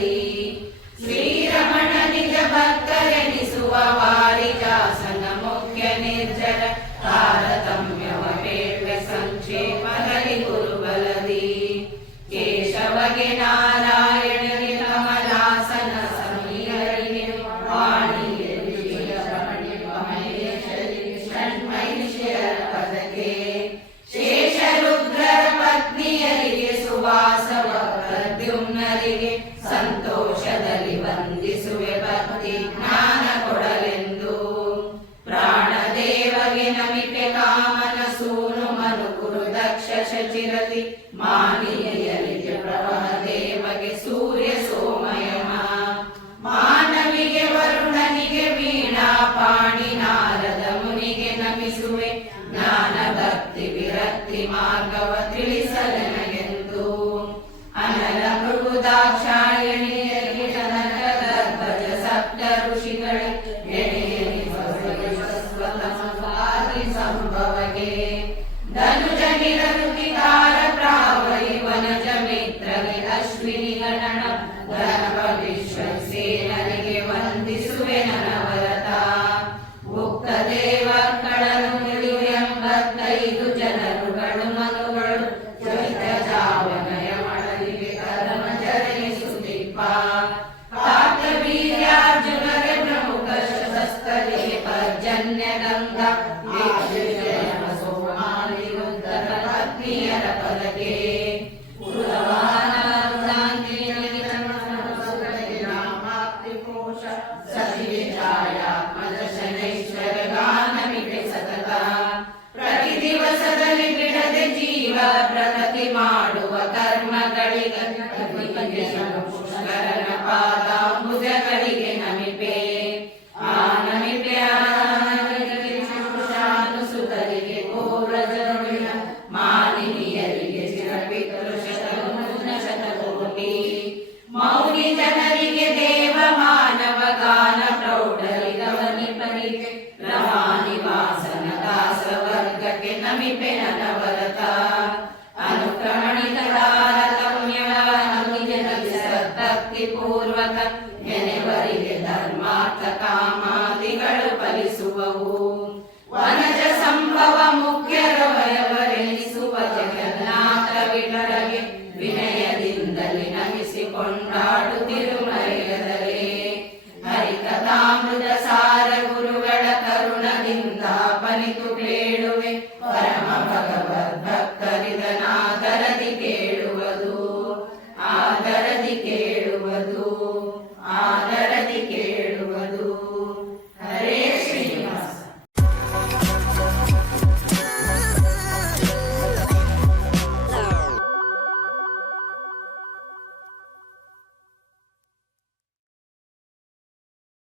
ಕುರುಬಲದಿ ಶ್ರೀರಮಣ ನಿಜ ಭಕ್ತರೆನಿಸುವ ವಾರಿಜಾಸನ ಮುಖ್ಯ ನಿರ್ಜರ ತಾರತಮ್ಯವ ಬೇಡ್ವೆ ಸಂಕ್ಷೇಪದಲ್ಲಿ ಕುರುಬಲದಿ ಕೇಶವಗೆ ನಾರಾಯಣಗೆ ಕಮಲಾಸನ ಸಮೀರರಿಗೆ ವಾಣಿಗೆ ಮಹೇಶರಿಗೆ ಷಣ್ಮಹಿಷಿಯರ ಪದಕ್ಕೆ ಶೇಷರುದ್ರರ ಪತ್ನಿಯರಿಗೆ ಸುವಾಸವ ಪ್ರದ್ಯುಮ್ನರಿಗೆ ಸಂತೋಷದಲ್ಲಿ ವಂದಿಸುವೆ ಭಕ್ತಿ ಜ್ಞಾನ ಕೊಡಲೆಂದು ಪ್ರಾಣದೇವಗೆ ನಮಿಪೆ ಕಾಮನ ಸೂನು ಮನುಕುರು ದಕ್ಷ ಶಚಿರತಿ ಮಾನಿಯರಿಗೆ ಪ್ರಭಾ ದೇವಗೆ ಸೂರ್ಯ ಸೋಮಯಮ ಮಾನವಿಗೆ ವರುಣನಿಗೆ ವೀಣಾ ಪಾಣಿ ನಾರದ ಮುನಿಗೆ ನಮಿಸುವೆ ಜ್ಞಾನ ಭಕ್ತಿ ವಿರಕ್ತಿ ಮಾರ್ಗವ ತಿಳಿಸಲೆನಗೆಂದು ಅನಲ ಮೃಗುದಾಕ್ಷಾಯಣಿಯರಿಗೆ ಜನಕದರ್ಭಜ ಸಪ್ತ ಋಷಿಗಳೇ ಸಂಭವಗೆ ಧನುಜ ನಿರರುತಿಕಾರ ಪ್ರಾವರಿ ವನಜ ಮಿತ್ರಗೆ ಅಶ್ವಿನಿ ಗಣನ ಧನವ ವಿಶ್ವಸೇನರಿಗೆ ವಂದಿಸುವೆ ನನವರತ ಉಕ್ತ ದೇವಗಳನ್ನು ನುಡಿಯುವೆಂಬತ್ತೈದು ಜನರುಗಳು ಮನುಗಳು ಚೈತ ಜಾವನಯ ಮಾಡಲಿಗೆ ಕರ್ಮ ಜರಣಿಸುತ್ತಿಪ್ಪ ಕಾರ್ತವೀರ್ಯಾರ್ಜುನಗೆ ಪ್ರಮುಖ ಶಸ್ತ್ರರಿಗೆ ಪರ್ಜನ್ಯ ಗಂಗಾ ಸೋಮಾನಿರುದ್ಧರ ಪತ್ನಿಯರ ಪದಕ್ಕೆ ಪ್ರತಿ ದಿವಸದಲ್ಲಿ ಬಿಡದೆ ಜೀವ ಪ್ರಗತಿ ಮಾಡುವ ಕರ್ಮಗಳಿಗೆ ಪುಷ್ಕರನ ಪಾದಾಂಬುಜಗಳಿಗೆ ನಮಿಪೆ ಆ ನಮಿಪೆ ಸುತರಿಗೆ ಕೋರಜರುಳಿನ ಮಾಲಿನಿಯರಿಗೆ ಚಿರಪಿತೃ ಶತಕೋಟಿ ಮೌನಿ ಜನರಿಗೆ ದೇವ ಮಾನವ ಗಾನ ಪ್ರೌಢರಿಗವನಿಪರಿಗೆ ರಮಾನಿವಾಸನ ದಾಸ ವರ್ಗಕ್ಕೆ ನಮಿಪೆ ನನವರತ ಅನುಕ್ರಮಣಿತ ತಾರತಮ್ಯವ ಭಕ್ತಿ ಪೂರ್ವಕ ನೆನೆವರಿಗೆ ಧರ್ಮಾರ್ಥ ಕಾಮಾದಿಗಳು ಫಲಿಸುವವು ವನಜ ಸಂಭವ ಮುಖ್ಯರವಯವರೆನಿಸುವ ಜಗನ್ನಾಥ ವಿಠಲಗೆ ವಿನಯದಿಂದಲೇ ನಮಿಸಿ ಕೊಂಡಾಡುತ್ತಿರುಮರೆಯದಲೇ ಹರಿಕಥಾಮೃತ ಸಾರ ಗುರುಗಳ ಕರುಣದಿಂದ ಪನಿತು ಬೇಡುವೆ